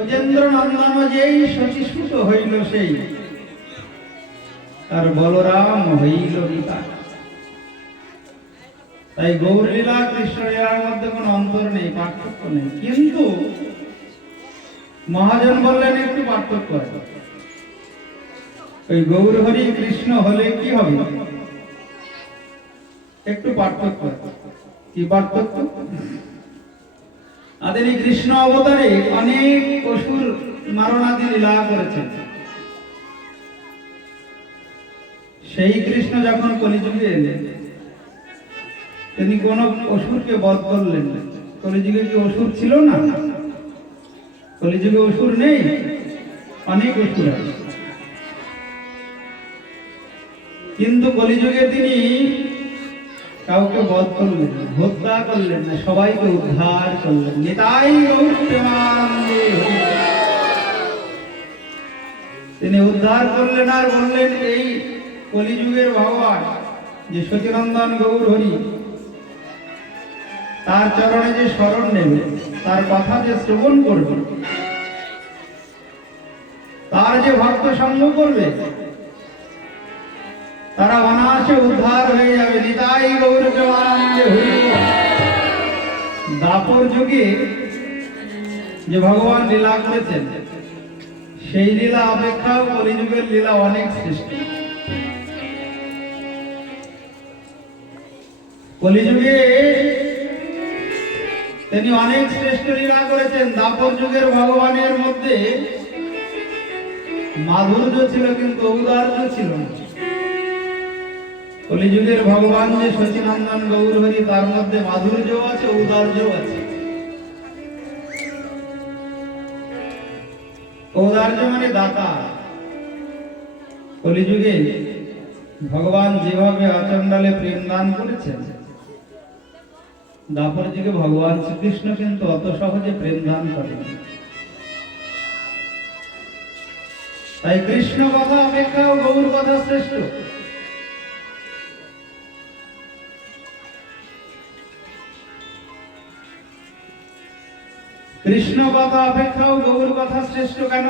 ব্রজেন্দ্র নন্দন যেই শচীসূত হইল সেই, আর বলরাম হইল গীতা। তাই গৌরলীলা কৃষ্ণলীলার মধ্যে কোনো অন্তর নেই, পার্থক্য নেই। কিন্তু মহাজন বললেন একটু পার্থক্য আছে। ওই গৌর হরি কৃষ্ণ হলে কি হবে, একটু পার্থক্য। কি পার্থক্য? আদিনি কৃষ্ণ অবতারে অনেক অসুর মারণাদি লীলা করেছেন। সেই কৃষ্ণ যখন কলিযুগে এলেন, তিনি কোন অসুরকে বধ করলেন না। কলিযুগে কি অসুর ছিল না? কলিযুগে অসুর নেই, অনেক অসুর আছে। কিন্তু কলিযুগে তিনি কাউকে বধ করলেন, হত্যা করলেন না, সবাইকে উদ্ধার করলেন। নিতাই গৌর প্রেমানন্দে হরি। তিনি উদ্ধার করলেন আর বললেন, এই কলিযুগের ভগবান যে সচিনন্দন গৌর হরি, তার চরণে যে শরণ নেবে, তার কথা যে শ্রবণ করবে, তার যে ভক্ত সঙ্গ করবে, তারা অনায়াসে উদ্ধার হয়ে যাবে। নিতাই গৌর প্রেমানন্দে হরি। দাপর যুগে যে ভগবান লীলা করেছেন, সেই লীলা অপেক্ষাও কলিযুগের লীলা অনেক শ্রেষ্ঠ। কলিযুগে তিনি অনেক শ্রেষ্ঠ লীলা করেছেন। দাপর যুগের ভগবানের মধ্যে মাধুর্য ছিল, কিন্তু ঔদার্য ছিল না। কলিযুগের ভগবান যে সচিনন্দন গৌর হরি, তার মধ্যে মাধুর্য আছে, ঔদার্য আছে। ঔদার্য মানে দাতা। কলিযুগে ভগবান যেভাবে আচণ্ডালে প্রেম দান করেছেন, দাপর যুগে ভগবান শ্রীকৃষ্ণ কিন্তু অত সহজে প্রেম দান করেন। তাই কৃষ্ণ কথা অপেক্ষাও গৌর কথা শ্রেষ্ঠ। কৃষ্ণ কথা অপেক্ষাও গৌর কথা শ্রেষ্ঠ। কেন?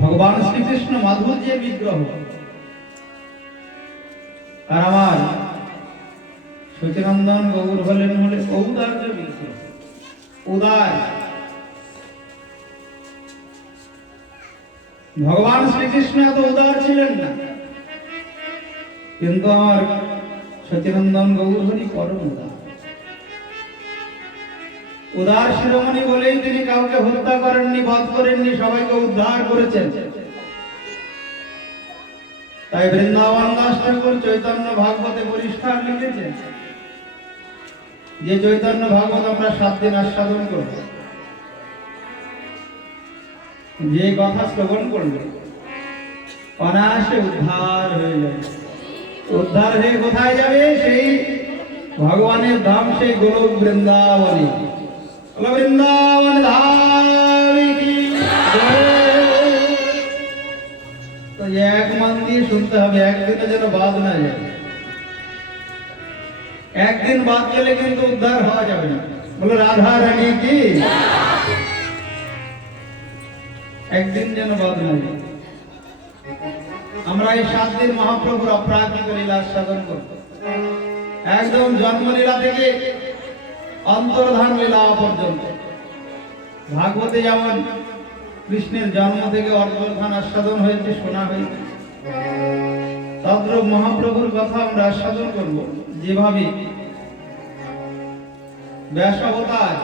ভগবান শ্রীকৃষ্ণ মাধুর্যের বিগ্রহ, আর আমার সচিনন্দন গৌর হলেন ঔদার্য বিগ্রহ, উদার। ভগবান শ্রীকৃষ্ণ এত উদার ছিলেন না, কিন্তু আমার সচিনন্দন গৌর হরি পরম উদার। উদার শিরোমণি বলেই তিনি কাউকে হত্যা করেননি, বধ করেননি, সবাইকে উদ্ধার করেছেন। তাই বৃন্দাবন দাস ঠাকুর চৈতন্য ভাগবতে পরিষ্কার লিখেছেন যে চৈতন্য ভাগবত আমরা 7 দিন আস্বাদন করব। যে কথা শ্রবণ করবে অনায়াসে উদ্ধার হয়ে যাবে। উদ্ধার হয়ে কোথায় যাবে? সেই ভগবানের ধাম, সেই গোলক বৃন্দাবনে। বৃন্দাবন ধামে কি তো এক মন দিয়ে শুনতে হবে, একদিনে যেন বাদ না যায়। একদিন বাদ গেলে কিন্তু উদ্ধার হওয়া যাবে না। বলো রাধা রানী কি, একদিন যেন বাদ না যায়। আমরা এই 7 দিন মহাপ্রভুর অপ্রাকৃত লীলা সাধন করব, একদম জন্মলীলা থেকে অন্তর্ধান লীলা পর্যন্ত। ভাগবতে যেমন কৃষ্ণের জন্ম থেকে অন্তর্ধান আস্বাদন হয়েছে, শোনা হয়েছে, তদ্রূপ মহাপ্রভুর কথা আমরা আস্বাদন করব। যেভাবে ব্যাস অবতার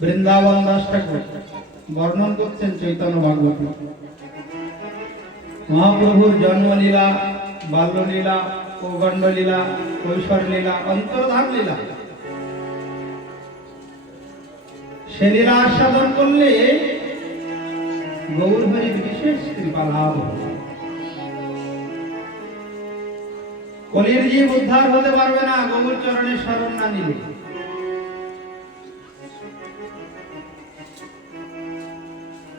বৃন্দাবন দাস ঠাকুর বর্ণন করছেন চৈতন্য ভাগবত, মহাপ্রভুর জন্মলীলা, বাল্যলীলা, কৌগণ্ড লীলা, কৈশোর লীলা, অন্তর্ধান লীলা, সে লীলা আস্বাদন করলে গৌর হরির বিশেষ কৃপা লাভ হবে। কলির জীব উদ্ধার হতে পারবে না গৌর চরণে শরণ না নিলে।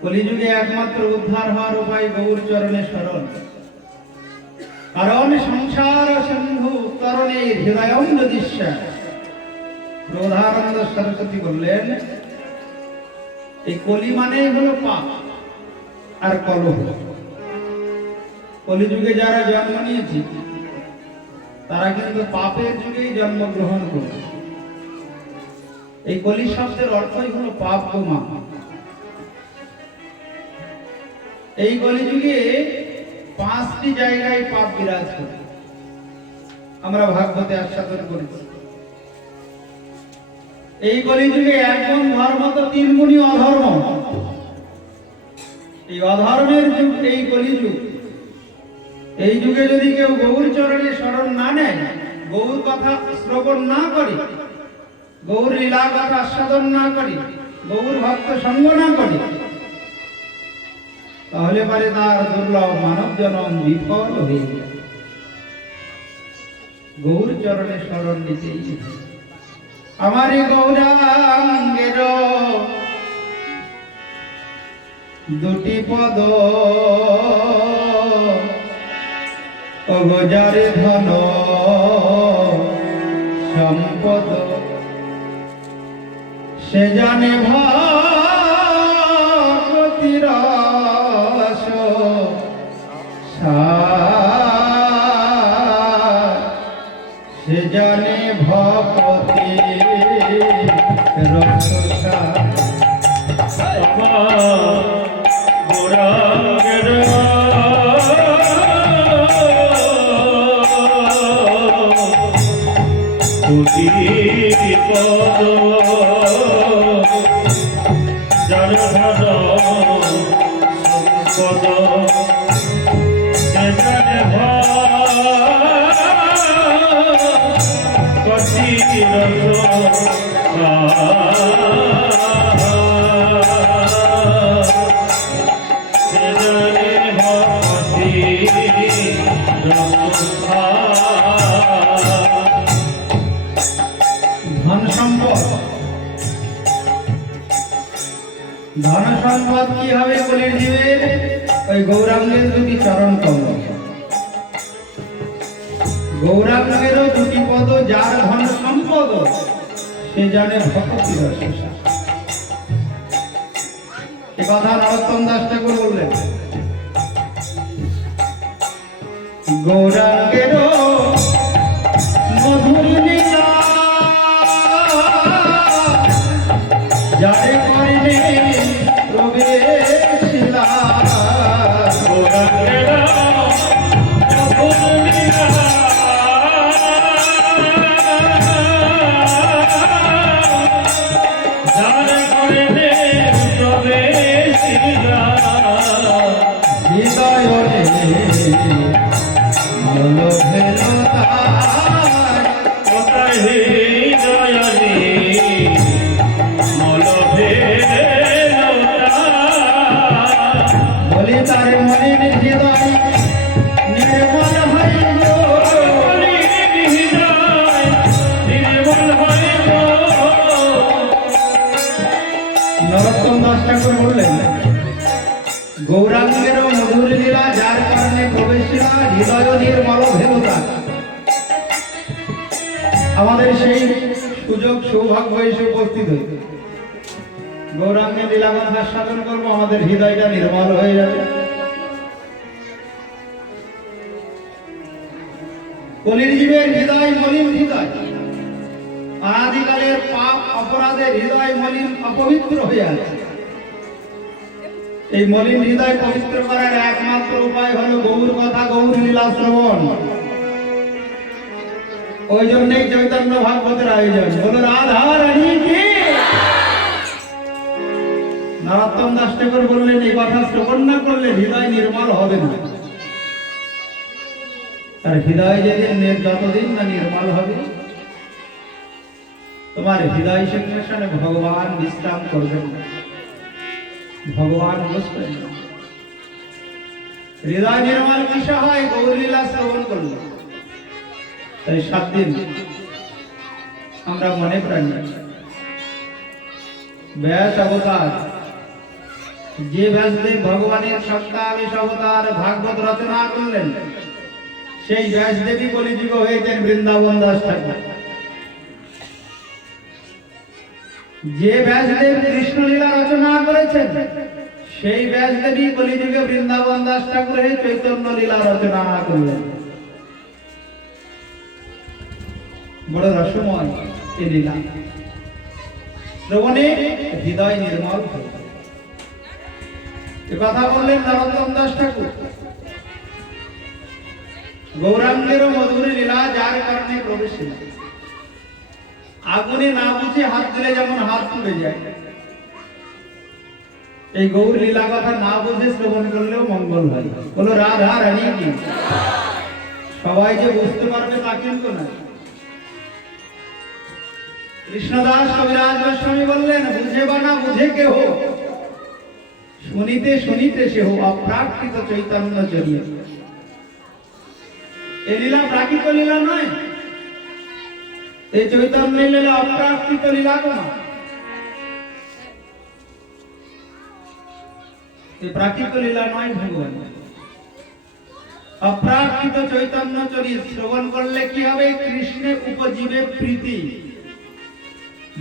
কলিযুগে একমাত্র উদ্ধার হওয়ার উপায় গৌর চরণে শরণ। কারণ সংসার সিন্ধু তরণে হৃদয়ম নদীশ্য রাধানন্দ সরস্বতী বললেন, এই কলি মানেই হলো পাপ আর কলহ। কলিযুগে যারা জন্ম নিয়েছে তারা কিন্তু পাপের যুগেই জন্মগ্রহণ করবে। এই কলি শব্দের অর্থই হলো পাপ গোমা। এই কলিযুগে 5টি জায়গায় পাপ বিরাজ করে, আমরা ভাগবতে আস্বাদন করেছি। এই কলিযুগে 1 গুণ ধর্ম তো 3 গুণই অধর্ম। এই অধর্মের যুগ এই কলিযুগ। এই যুগে যদি কেউ গৌর চরণে শরণ না নেয়, গৌর কথা শ্রবণ না করে, গৌর লীলা কথা আস্বাদন না করে, গৌর ভক্ত সঙ্গ না করে, তাহলে পারে তার দুর্লভ মানব জন্ম বিফল হয়ে যায়। গৌর চরণে শরণ নিতেই আমার গৌরাঙ্গের 2টি পদ, অগজারে ধন সম্পদ, সে জানে ভক্তির রস সার, সে জানে ভক্তি রস সার। গৌরাঙ্গের দুটি পদ, যার ধন সম্পদ, সে জানে ভক্তি রস ধন সম্পদ, ধন সম্পদ কি হবে কলির জীবের? ওই গৌরাঙ্গের 2টি চরণ কমল। গৌরাঙ্গেরও 2টি পদ, যার ধন সম্পদ, সে জানে ভক্তি রস সার। এ কথা নরোত্তম দাস ঠাকুর বললেন। গৌরাঙ্গেরও মধুর লীলা যারে করিলে প্রবেশিলা, গৌরাঙ্গের মধুর লীলা যারে করিলে প্রবেশিলা, হৃদয়ে মনোভেল তার, কোথায় হৃদয়ে বলি তার মনের হৃদয় নির্মল হইল, নরোত্তম দাস ঠাকুর বললেন, গৌরাঙ্গের মধুর লীলা যার কারণে প্রবেশিলা, হৃদয় নির্মল ভেলতা। আমাদের সেই সুযোগ সৌভাগ্য এসে উপস্থিত হইতে, গৌরাঙ্গের লীলা কথা আস্বাদন করবো, আমাদের হৃদয়টা নির্মল হয়ে যাবে। কলির জীবের হৃদয় মলিন হৃদয়, আদিকালের পাপ অপরাধের হৃদয় মলিন অপবিত্র হয়ে আছে। এই মলিন হৃদয় পবিত্র করার একমাত্র উপায় হলো গৌর কথা, গৌর লীলা শ্রবণ। ওই জন্যই চৈতন্য ভাগবতের আয়োজন। বলো রাধা রানী কি। নরোত্তম দাস ঠাকুর বললেন, এই কথা শ্রবণ না করলে হৃদয় নির্মল হবে না। আর হৃদয় যেদিন যতদিন না নির্মল হবে, তোমার হৃদয় সিংহাসনে ভগবান বিশ্রাম করবেন না, ভগবান বসবেন না। হৃদয় নির্মল কিসে হয়? গৌরলীলা শ্রবণ করলে। তাই 7 দিন আমরা মনে প্রাণী ব্যাস অবতার, যে ব্যাসদেব ভগবানের সপ্তাহাবিশ অবতার ভাগবত রচনা করলেন, সেই ব্যাসদেবী কলিযুগ হয়েছেন বৃন্দাবন দাস ঠাকুর। যে ব্যাসদেব কৃষ্ণ লীলা রচনা করেছেন সেই ব্যাসদেবী কলিযুগে বৃন্দাবন দাস ঠাকুরের চৈতন্য লীলা রচনা করলেন। বড় রসময় এই লীলা, শ্রবণে হৃদয় নির্মল হয়। এ কথা বললেন নরোত্তম দাস ঠাকুর। গৌরাঙ্গের মধুর লীলা যার কারণে প্রবেশ, আগুনে না বুঝে হাত দিলে যেমন হাত পুড়ে যায়, এই গৌর লীলা কথা না বুঝে শ্রবণ করলেও মঙ্গল হয়। বলো রাধা রানী কি। সবাই যে বুঝতে পারবে তা কিন্তু না। কৃষ্ণদাস কবিরাজ গোস্বামী বললেন, বুঝে বা না বুঝে কেহ, শুনিতে শুনিতে সেহ অপ্রাকৃত চৈতন্য চরিয়ে। এই লীলা প্রাকৃত লীলা নয়, এই চৈতন্য লীলা অপ্রাকৃত লীলা কোন, এই প্রাকৃত লীলা নয় ভগবান। অপ্রাকৃত চৈতন্য চরিয়ে শ্রবণ করলে কি হবে? কৃষ্ণে উপজীবে প্রীতি,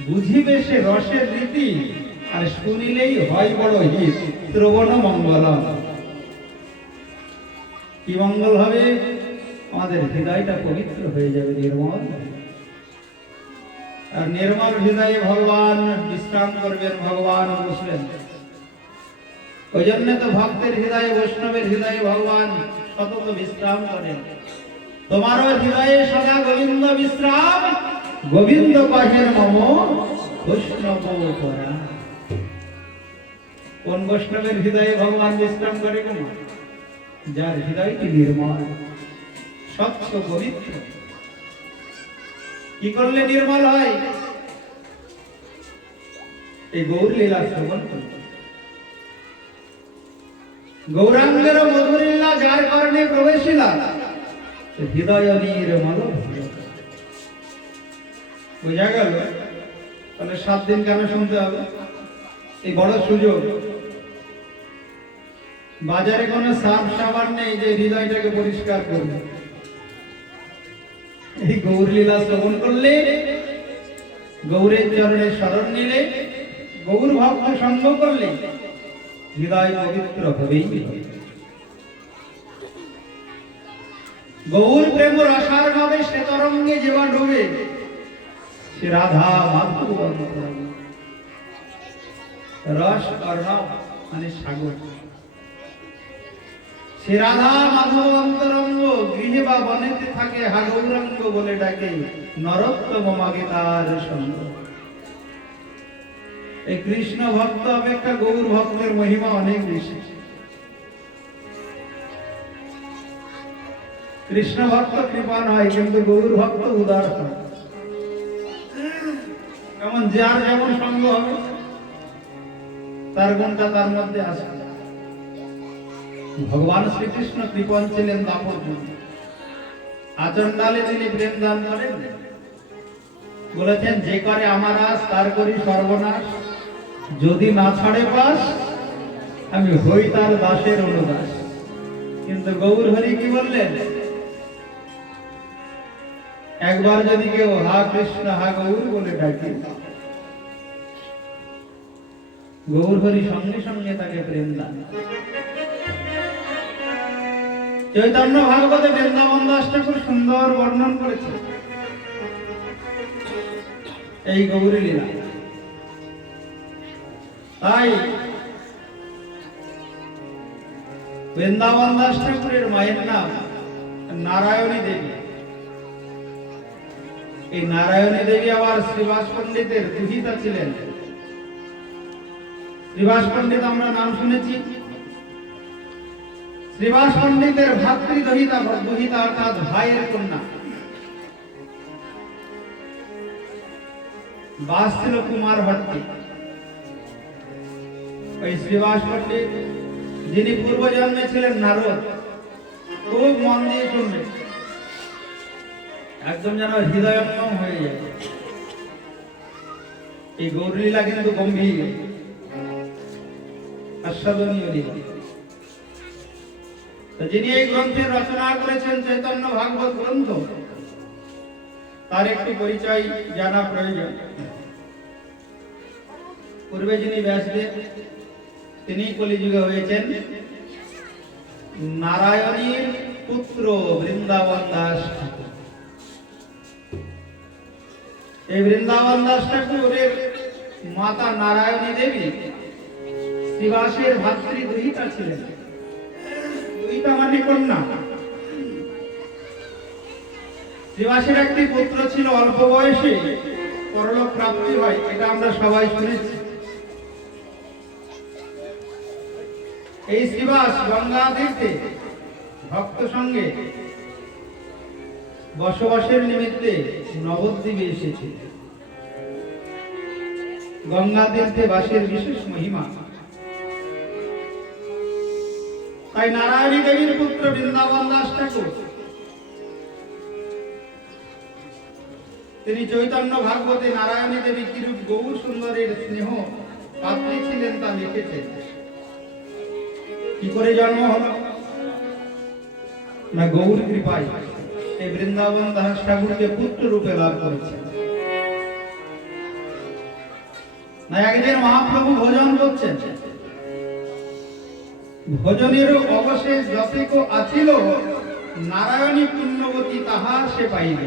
বুঝিবে সে রসের রীতি, আর শুনিলেই হয় বড় হিত। শ্রবণ মঙ্গল। কি মঙ্গল হবে? আমাদের হৃদয়টা পবিত্র হয়ে যাবে, নির্মল। আর নির্মল হৃদয়ে ভগবান বিশ্রাম করবেন, ভগবান বসলেন। ওই জন্য তো ভক্তের হৃদয়ে, বৈষ্ণবের হৃদয়ে ভগবান সতত বিশ্রাম করেন। তোমারও হৃদয়ে সদা গোবিন্দ বিশ্রাম, গোবিন্দ কহেন মম বৈষ্ণব পরা। কোন বৈষ্ণবের হৃদয়ে ভগবান বিশ্রাম করে? কোন? যার হৃদয়টি নির্মল, স্বচ্ছ, পবিত্র। কি করলে নির্মল হয়? এই গৌর লীলা শ্রবণ করতে। গৌরাঙ্গের মধুর লীলা যার কারণে প্রবেশিলা, হৃদয় নির্মল। বোঝা গেল? তাহলে 7 দিন কেন শুনতে হবে? এই বড় সুযোগ। বাজারে কোনো সার্ফ সাবান নেই যে হৃদয়টাকে পরিষ্কার করবে। এই গৌর লীলা শ্রবণ করলে, গৌরের চরণে শরণ নিলে, গৌর ভক্ত সঙ্গ করলে হৃদয় পবিত্র হবেই। গৌর প্রেম রসার ভাবে সে তরঙ্গে যেবা ডুবে, সে রাধা মাধব রস অর্ণব মানে সাগর। সে রাধা মাধব অন্তরঙ্গ, গৃহে বা বনেতে থাকে, হা গৌরাঙ্গ বলে ডাকে, নরোত্তম মাগে তার সঙ্গ। এই কৃষ্ণ ভক্ত অপেক্ষা গৌর ভক্তের মহিমা অনেক বেশি। কৃষ্ণ ভক্ত কৃপান হয়, কিন্তু গৌর ভক্ত উদার হয়। যেমন যার যেমন সঙ্গ হবে তার গুণটা তার মধ্যে আসে। ভগবান শ্রীকৃষ্ণ কৃপণ ছিলেন দাপর যুগে। আচণ্ডালে তিনি প্রেম দান করেন, বলেছেন, যে করে আমার আস তার করি সর্বনাশ, যদি না ছাড়ে পাস আমি হই তার দাসের অনুদাস। কিন্তু গৌর হরি কি বললেন? একবার যদি কেউ হা কৃষ্ণ হা গৌর বলে ডাকে, গৌর হরি সঙ্গে সঙ্গে তাকে প্রেম দান। চৈতন্য ভাগবতে বৃন্দাবন দাস ঠাকুর সুন্দর বর্ণন করেছে এই গৌর লীলা। তাই বৃন্দাবন দাস ঠাকুরের মায়ের নাম নারায়ণী দেবী। এই নারায়ণী দেবী আবার শ্রীবাস পণ্ডিতের দুহিতা ছিলেন। শ্রীবাস পণ্ডিত আমরা নাম শুনেছি। শ্রীবাস পণ্ডিতের ভাতৃদহিতা, দুহিতা অর্থাৎ ভাইয়ের কন্যা। বাস ছিল কুমার ভট্টি। ওই শ্রীবাস পণ্ডিত, যিনি পূর্বজন্মে ছিলেন নারদ, খুব মন দিয়ে শুনবেন, একদম যেন হৃদয়ঙ্গম হয়ে যায়। এই গৌরলীলা কিন্তু গম্ভীর, আস্বাদনীয় লীলা। যিনি এই গ্রন্থের রচনা করেছেন, চৈতন্য ভাগবত গ্রন্থ, তার একটু পরিচয় জানা প্রয়োজন। পূর্বে যিনি ব্যাসদেব, তিনি কলিযুগে হয়েছেন নারায়ণীর পুত্র বৃন্দাবন দাস ঠাকুর। এই বৃন্দাবন দাস ঠাকুরের মাতা নারায়ণী দেবী শ্রীবাসের ভাতৃ দুহিতা ছিলেন। দুহিতা মানে কন্যা। শ্রীবাসের একটি পুত্র ছিল, অল্প বয়সে পরলোক প্রাপ্তি হয়, এটা আমরা সবাই শুনেছি। এই শ্রীবাস গঙ্গা তীর্থে ভক্ত সঙ্গে বসবাসের নিমিত্তে নবদ্বীপে এসেছে। গঙ্গা তীর্থে বাসের বিশেষ মহিমা। তাই নারায়ণী দেবীর পুত্র বৃন্দাবন দাস ঠাকুর তিনি চৈতন্য ভাগবতে নারায়ণী দেবী কিরূপ গৌর সুন্দরের স্নেহ পাত্রী ছিলেন তা লিখেছেন। কি করে জন্ম হলো না, গৌর কৃপায় এই বৃন্দাবন দাস ঠাকুরকে পুত্র রূপে লাভ করেছেন। না একদিন মহাপ্রভু ভোজন করছেন, ভোজনের অবশেষ যতিক আছিল, নারায়ণী পুণ্যবতী তাহা সে পাইল।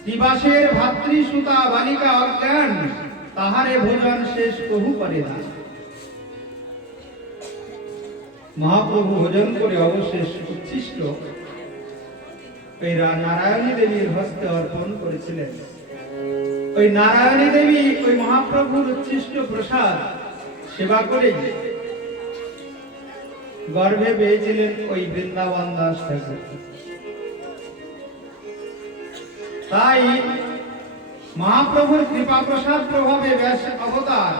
শ্রীবাসের ভাতৃ সুতা বালিকা অজ্ঞান, তাহারে ভোজন শেষ প্রভু করে না। মহাপ্রভু ভোজন করে অবশেষ উচ্ছিষ্ট ওই নারায়ণী দেবীর হস্তে অর্পণ করেছিলেন। ওই নারায়ণী দেবী ওই মহাপ্রভুর উচ্ছিষ্ট প্রসাদ সেবা করে গর্ভে পেয়েছিলেন ওই বৃন্দাবন দাস ঠাকুর। তাই মহাপ্রভুর কৃপা প্রসাদ প্রভাবে ব্যাস অবতার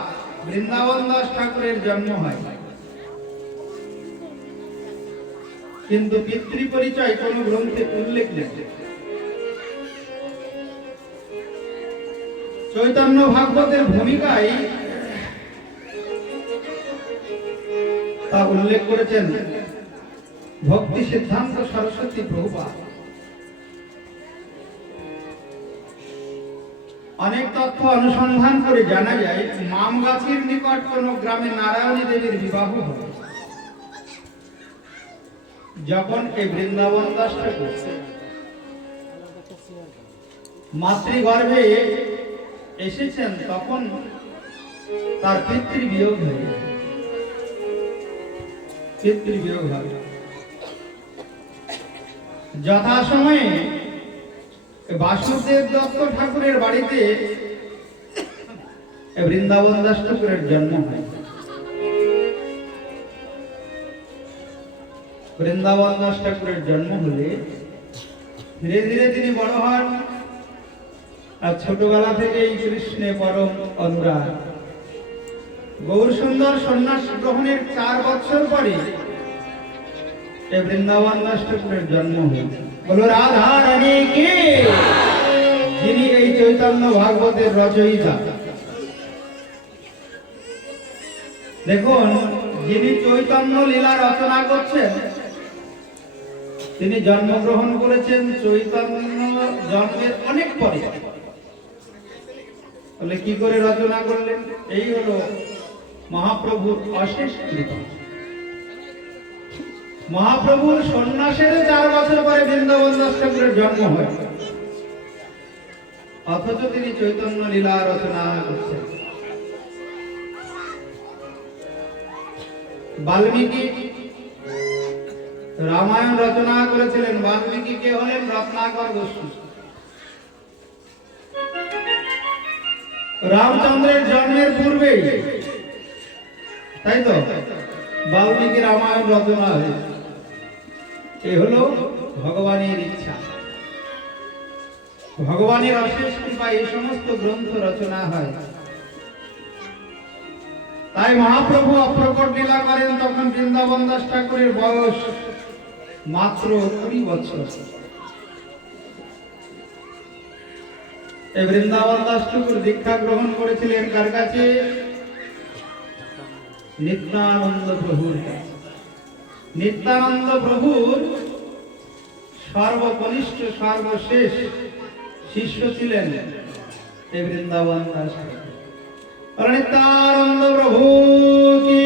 বৃন্দাবন দাস ঠাকুরের জন্ম হয়। কিন্তু পিতৃ পরিচয় কোন গ্রন্থে উল্লেখ নেই। চৈতন্য ভাগবতের ভূমিকায় তা উল্লেখ করেছেন ভক্তি সিদ্ধান্ত সরস্বতী প্রভুপাদ। অনেক তথ্য অনুসন্ধান করে জানা যায় মামগাছির নিকট কোন গ্রামে নারায়ণী দেবীর বিবাহ হয়। যখন এই বৃন্দাবন দাস ঠাকুর মাতৃগর্ভে এসেছেন তখন তার পিতৃবিয়োগ হয়। যথাসময়ে বাসুদেব দত্ত ঠাকুরের বাড়িতে বৃন্দাবন দাস ঠাকুরের জন্ম হয়। বৃন্দাবন দাস ঠাকুরের জন্ম হলে ধীরে ধীরে তিনি বড় হন। আর ছোটবেলা থেকেই কৃষ্ণে পরম অনুরাগ। গৌর সুন্দর সন্ন্যাস গ্রহণের 4 বছর পরে এই বৃন্দাবন দাস ঠাকুরের জন্ম হয়েছে। বলো রাধা রানী কে, যিনি এই চৈতন্য ভাগবতের রচয়িতা। দেখুন, যিনি চৈতন্য লীলা রচনা করছেন তিনি জন্মগ্রহণ করেছেন চৈতন্য জন্মের অনেক পরে। বলে কি করে রচনা করলেন? এই হলো মহাপ্রভুর অশেষ কৃপা। মহাপ্রভুর সন্ন্যাসের 4 বছর পরে বৃন্দাবন দাস ঠাকুরের জন্ম হয়, অথচ তিনি চৈতন্য লীলা রচনা করছেন। বাল্মীকি রামায়ণ রচনা করেছিলেন। বাল্মীকি কে হলেন? রত্নাকর গোস্বামী। রামচন্দ্রের জন্মের পূর্বে, তাই তো, বাল্মীকি রামায়ণ রচনা হয়েছে। এ হলো ভগবানের ইচ্ছা, ভগবানের অশেষ কৃপায় এই সমস্ত গ্রন্থ রচনা হয়। তাই মহাপ্রভু অপ্রকট লীলা করেন তখন বৃন্দাবন দাস ঠাকুরের বয়স মাত্র 20 বছর। এই বৃন্দাবন দাস ঠাকুর দীক্ষা গ্রহণ করেছিলেন কার কাছে? নিত্যানন্দ প্রভুর কাছে। নিত্যানন্দ প্রভুর সর্বকনিষ্ঠ সর্বশেষ শিষ্য ছিলেন এই বৃন্দাবন দাস ঠাকুর। নিত্যানন্দ প্রভু কি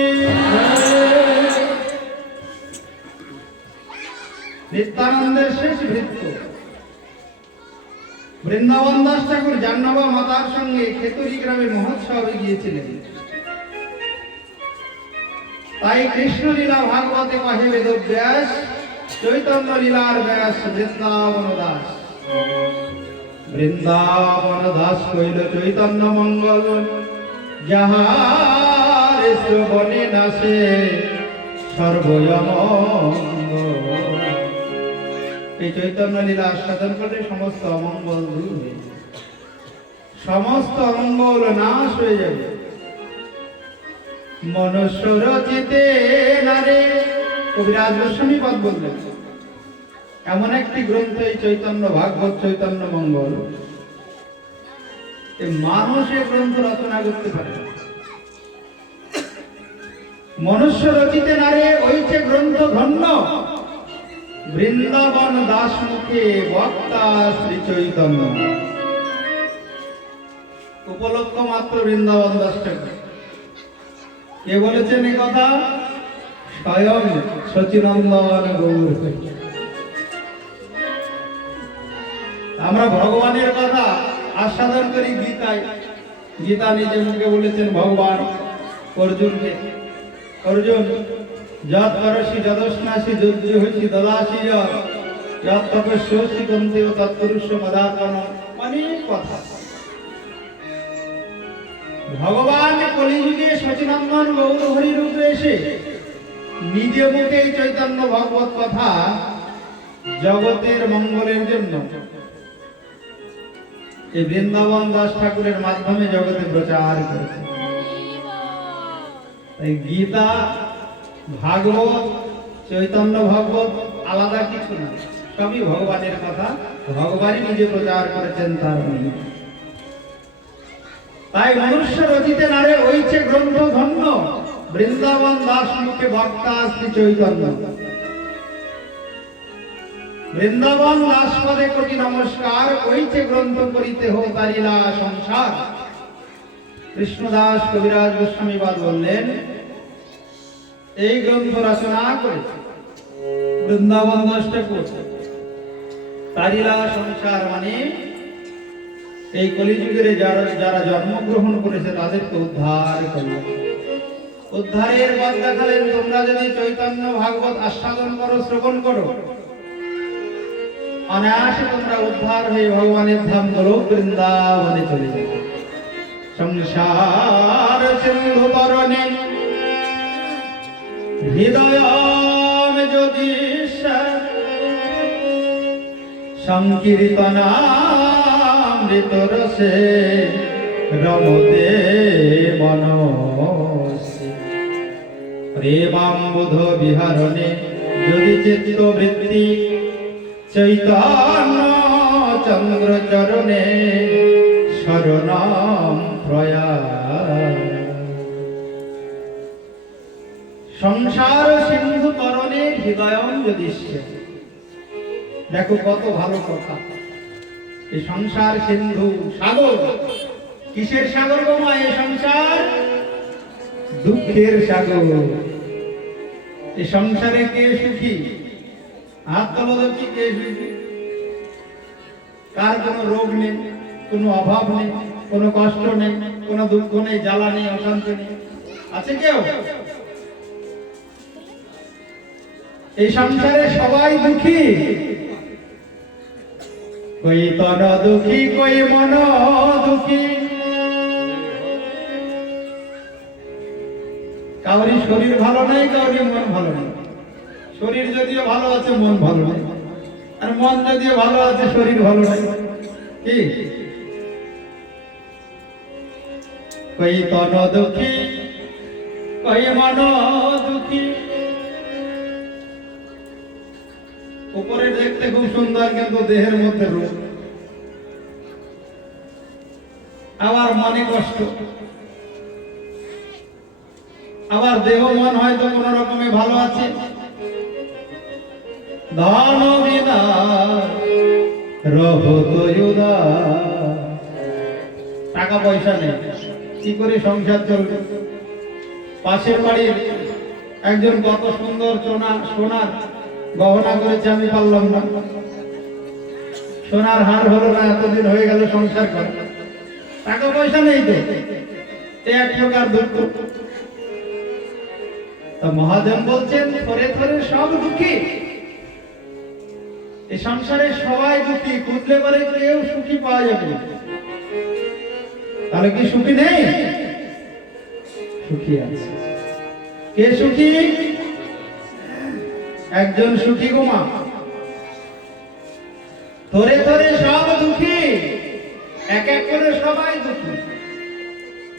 নিত্যানন্দের শেষ ভৃত্য বৃন্দাবন দাস ঠাকুর জাহ্নবা মাতার সঙ্গে খেতুরি গ্রামে মহোৎসবে গিয়েছিলেন। তাই কৃষ্ণ লীলা ভাগবতে কহে বেদব্যাস, চৈতন্য লীলার ব্যাস বৃন্দাবন দাস। বৃন্দাবন দাস কইল চৈতন্য মঙ্গল, যাহার শ্রবণে নাসে সর্বয়মঙ্গল। এই চৈতন্য লীলা আস্বাদন করলে সমস্ত অমঙ্গল দূর হয়ে যাবে, সমস্ত অমঙ্গল নাশ হয়ে যাবে। মনুষ্য রচিতে নারে, কবিরাজ গোস্বামী পদ বললেন, এমন একটি গ্রন্থ এই চৈতন্য ভাগবত চৈতন্য মঙ্গল, মানুষ এই গ্রন্থ রচনা করতে পারে। মনুষ্য রচিতে নারে ওইছে গ্রন্থ ধন্য, বৃন্দাবন দাস মুখে বক্তা শ্রী চৈতন্য। উপলক্ষ মাত্র বৃন্দাবন দাস ঠাকুর। কে বলেছেন এই কথা? স্বয়ং সচিনন্দন গৌর। আমরা ভগবানের কথা আস্বাদন করি গীতায়। গীতা নিজে মুখে বলেছেন ভগবান অর্জুনকে, অর্জুন যৎ করসি যদস্নাসি যজ্ঞ হইসি দদাসি যৎ তপস্যসি কন্তেও তৎপুরুষ মদার্পণ। অনেক কথা। ভগবান কলিযুগে সচিনন্দন গৌর হরি রূপে এসে নিজে মুখে চৈতন্য ভগবত কথা জগতের মঙ্গলের জন্য এই বৃন্দাবন দাস ঠাকুরের মাধ্যমে জগতে প্রচার করেছে। তাই গীতা ভাগবত চৈতন্য ভগবত আলাদা কিছু না, সবই ভগবানের কথা, ভগবানই নিজে প্রচার করেছেন তার মনে। তাই মনুষ্য রচিতে নারে ওইছে গ্রন্থ ধন্য, বৃন্দাবন দাস মুখে বক্তা শ্রী চৈতন্য। বৃন্দাবন দাস পদে কোটি নমস্কার, ওইছে গ্রন্থ করিতে হোক তারিলা সংসার। কৃষ্ণদাস কবিরাজ গোস্বামী বাদ বললেন, এই গ্রন্থ রচনা করে বৃন্দাবন দাস ঠাকুর তারিলা সংসার মানে এই কলিযুগের যারা জন্মগ্রহণ করেছে তাদেরকে উদ্ধার করলেন। উদ্ধারের পথ দেখালেন, তোমরা যদি চৈতন্য ভাগবত আস্বাদন করো, শ্রবণ করো, অনায়াসে তোমরা উদ্ধার হয়ে ভগবানের ধাম গোলক বৃন্দাবনে চলে যাবে। সংসার সিন্ধু তরণে হৃদয়ম যদি সংকীর্তনামৃত রসে রমতে মনসে। প্রেমাম্বুধ বিহারণে যদি চিত্তবৃত্তি, চৈতন্য চন্দ্র চরণে শরণম প্রয়াস। সংসার সিন্ধু তরণে হৃদয়ম যদিষ্যে। দেখো কত ভালো কথা। এই সংসার সিন্ধু সাগর, কিসের সাগর গো মা? এই সংসার দুঃখের সাগর। এই সংসারে কে সুখী? হাত তোলো দেখি, কে সুখী? কার কোনো রোগ নেই, কোনো অভাব নেই, কোনো কষ্ট নেই, কোনো দুঃখ নেই, জ্বালা নেই, অশান্তি নেই, আছে কেউ? এই সংসারে সবাই দুঃখী। কই তন দুঃখী, কই মন দুঃখী। কাউরি শরীর ভালো নেই, কাউরি মন ভালো নেই। শরীর যদিও ভালো আছে, মন ভালো নেই, আর মন যদিও ভালো আছে, শরীর ভালো নেই। কি কই তন দুঃখী, কই মন দুঃখী। উপরে দেখতে খুব সুন্দর, কিন্তু দেহের মধ্যে রোগ, আবার মনে কষ্ট, আবার দেহ মন হয়তো কোন রকমে ভালো আছে। ধন বিনা রহত উদাস, টাকা পয়সা নেই, কি করে সংসার চলবে। পাশের বাড়ির একজন কত সুন্দর সোনার গহনা করেছে, আমি পারলাম না। সোনার হার হলো না, এতদিন হয়ে গেল সংসার করে, টাকা পয়সা নেই তো, এক প্রকার দুঃখ। তা মহাদেব বলছেন থরে থরে সব দুঃখী, এই সংসারে সবাই দুঃখী, খুঁজলে পরে কেউ সুখী পাওয়া যাবে না। তাহলে কি সুখী নেই? সুখী আছে। কে সুখী? একজন সুখী গোমা। ধরে ধরে সব দুঃখী, এক এক করে সবাই দুঃখী,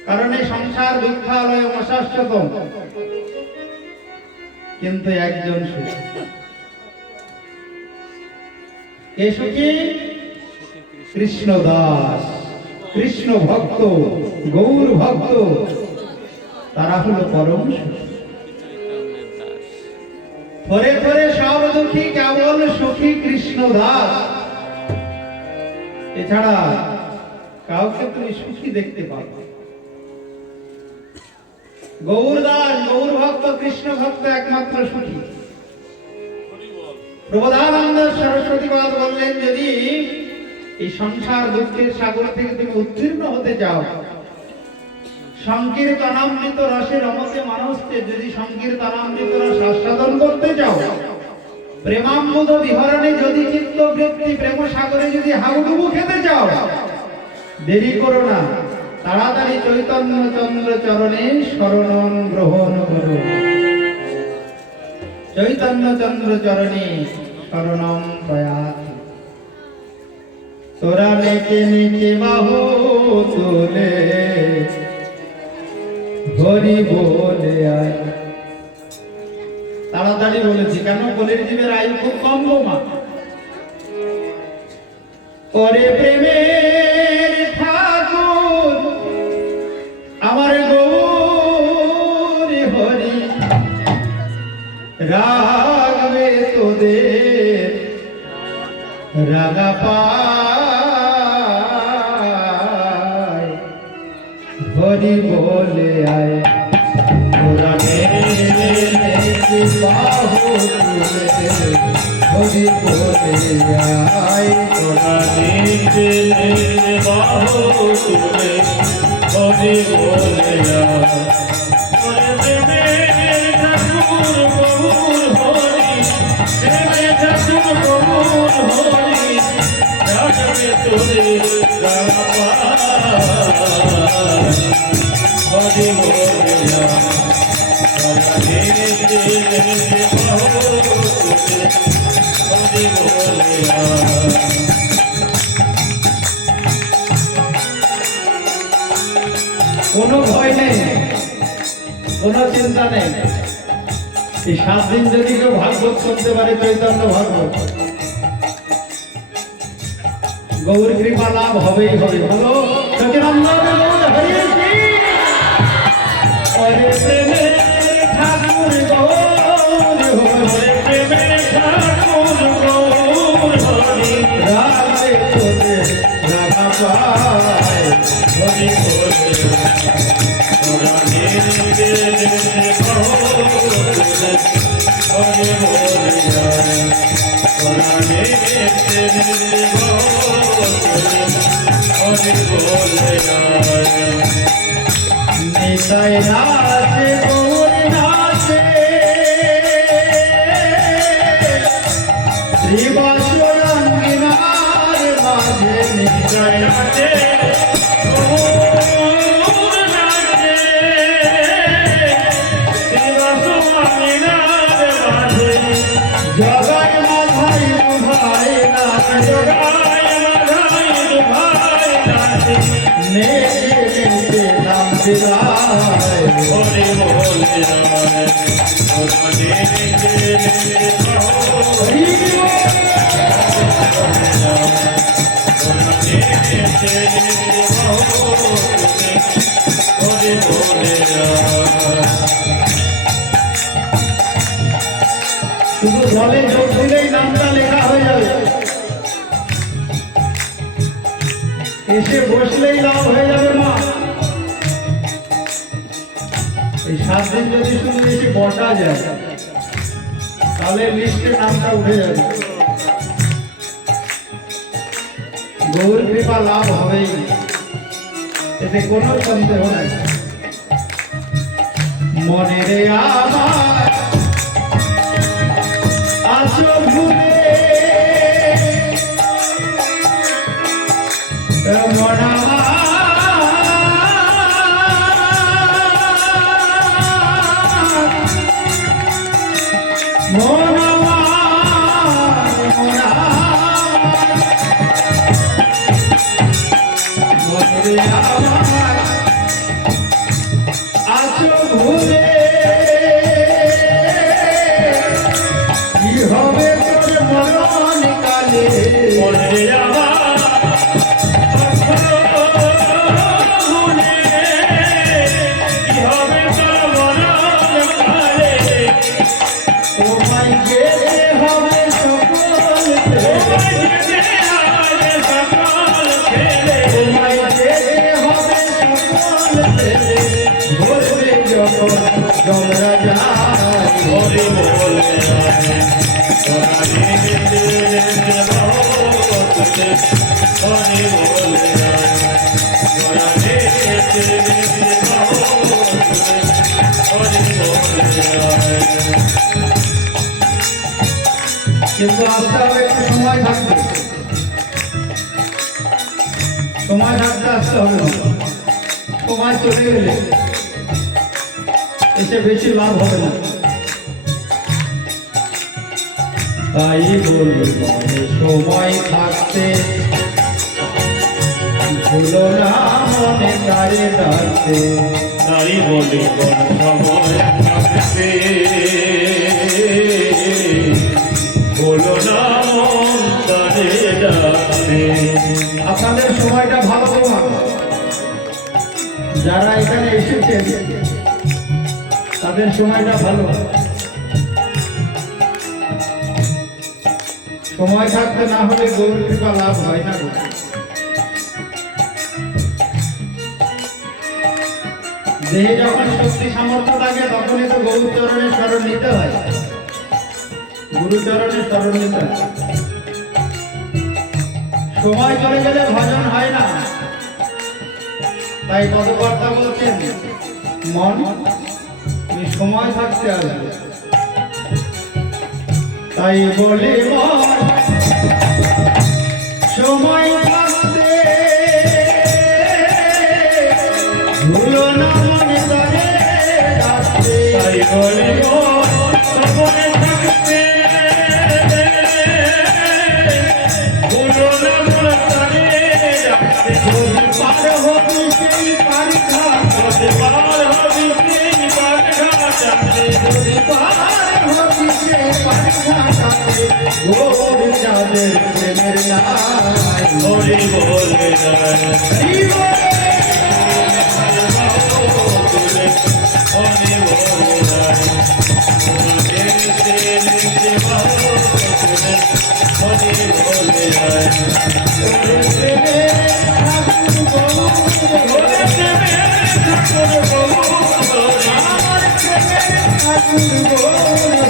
কারণ এই সংসার দুঃখালয় অশাশ্বতম। কিন্তু একজন সুখী। কে সুখী? কৃষ্ণ দাস, কৃষ্ণ ভক্ত, গৌর ভক্ত, তারা হলো পরম সুখী। থরে থরে সব দুঃখী, কেবল সুখী কৃষ্ণ দাস। এছাড়া কাউকে তুমি সুখী দেখতে পাবে। গৌর দাস, গৌর ভক্ত, কৃষ্ণ ভক্ত একমাত্র সুখী। প্রবোধানন্দ সরস্বতীবাদ বললেন, যদি এই সংসার দুঃখের সাগর থেকে তুমি উত্তীর্ণ হতে চাও, সংকীর্তনামৃত রসে রমতে মানুষকে যদি সংকীর্তনামৃত রস আস্বাদন করতে চাও, প্রেমাম্বুধ বিহরণে যদি চিত্ত বৃত্তি প্রেম সাগরে যদি হাউডুবু খেতে চাও, দেরি করো না, তাড়াতাড়ি চৈতন্য চন্দ্র চরণে শরণ গ্রহণ করো। চৈতন্য চন্দ্র চরণে শরণম প্রয়াতি। তোরা নেচে নেচে বাহু তোলে হরি বলে আয়। তাড়াতাড়ি বলেছি কেন? বলির জীবের আয়ু খুব কম গো মা। ওরে প্রেমের ঠাকুর আমার গৌর হরি, রাগবে তোদের রাগা পায়, হরি বলে আয়। তোরা নেচে বাহু তুলে হরি বলে আয়। তোরা নেচে বাহু তুলে হরি বলে আয়। ওরে প্রেমের ঠাকুর গৌর হরি, প্রেমের ঠাকুর গৌর হরি, রাগবে তোদের রাগা পায়, হরি বলে আয়। তোরা নেচে বাহু তুলে হরি বলে আয়। কোনো ভয় নেই, কোনো চিন্তা নেই। এই 7 দিন যদি কেউ ভাগবত করতে পারে, চৈতন্য ভাগবত, গৌর কৃপা লাভ হবেই হবে। বলো সচিনন্দন গৌর হরি কি? ওরে প্রেমের ঠাকুর গৌর হরি, প্রেমের ঠাকুর গৌর হরি, রাধে তোদের রাধা পায়, হরি বলে তোরা নেচে বাহু তুলে হরি বলে আয়। তোরা নেচে বাহু তুলে হরি বলে আয়। নিতাই নাচে গৌর নাচে, শ্রীবাসরঙ্গিনার মাঝে নিতাই নাচে গৌর নাচে, শিবসুমামিনার মাঝে জগাই মাধাই ভাই নাচে, জগায় মাধাই ভাই নাচে, নেচে নেচে নাম দিলায়, হরি বলে আয়। তোরা নেচে বাহু হরি বল। তোরা নেচে বাহু তুলে হরি বলে আয়। শুধু জলে যোগ দিলেই নামটা লেখা হয়ে যাবে, এসে বসলেই লাভ হয়ে যাবে মা। এই 7 দিন যদি শুধু এসে বসা যায় তাহলে লিস্টে নামটা উঠে যাবে। গৌর কৃপা লাভ হবেই, এতে কোনো সন্দেহ নাই। মনে রে আমার আসো ঘুরে মন আছো ভুলে কি হবে তোর মরণ কালে মনে আমার ভুলে কি হবে তোর মরণ কালে তোমায় যেতে হবে সকল তোমায় যেতে হবে সকল ফেলে তোমায় যেতে হবে সকল বলবে যখন তোমরা যায় হরি বলে আয় তোরা নিজে ভগতে হরি বলে আয় তোরা নিজে ভগতে হরি বলে আয় কিন্তু আসতে হবে একটু সময় থাকবে, সময় থাকতে আসতে হবে না। সময় চলে গেলে এসে বেশি লাভ হবে না। তাই বলি মনে সময় থাকতে ভুলো না মনে তারে ডাকতে। তাই বলি কোন সময় থাকতে বলো না মন তারে ডাকতে আপনাদের সময়টা ভালো তোমার যারা এখানে এসেছেন তাদের সময়টা ভালো। সময় থাকতে না হলে গৌর কৃপা লাভ হয় না গো। দেহে যখন শক্তি সামর্থ্য থাকে তখনই তো গৌর চরণের শরণ নিতে হয়, গুরু চরণের শরণ নিতে হয়। সময় চলে গেলে ভজন হয় না। তাই পদকর্তা বলছেন মন তুমি সময় থাকতে আসবে। তাই বলে মন সময় থাকতে ভুলো না মনে তারে ডাকতে। তাই বলি মন সময় থাকতে বলো না মন তারে ডাকতে যদি পার হবি সেই পারিঘাট, যদি পার হবি সেই পারঘাটাতে যদি পার হবি সেই পারিঘাটে গৌর চাঁদের প্রেমের নাই হরি বলে যায় জীবন হরি বলে যায় হরি বলে যায় ঠাকুর গৌর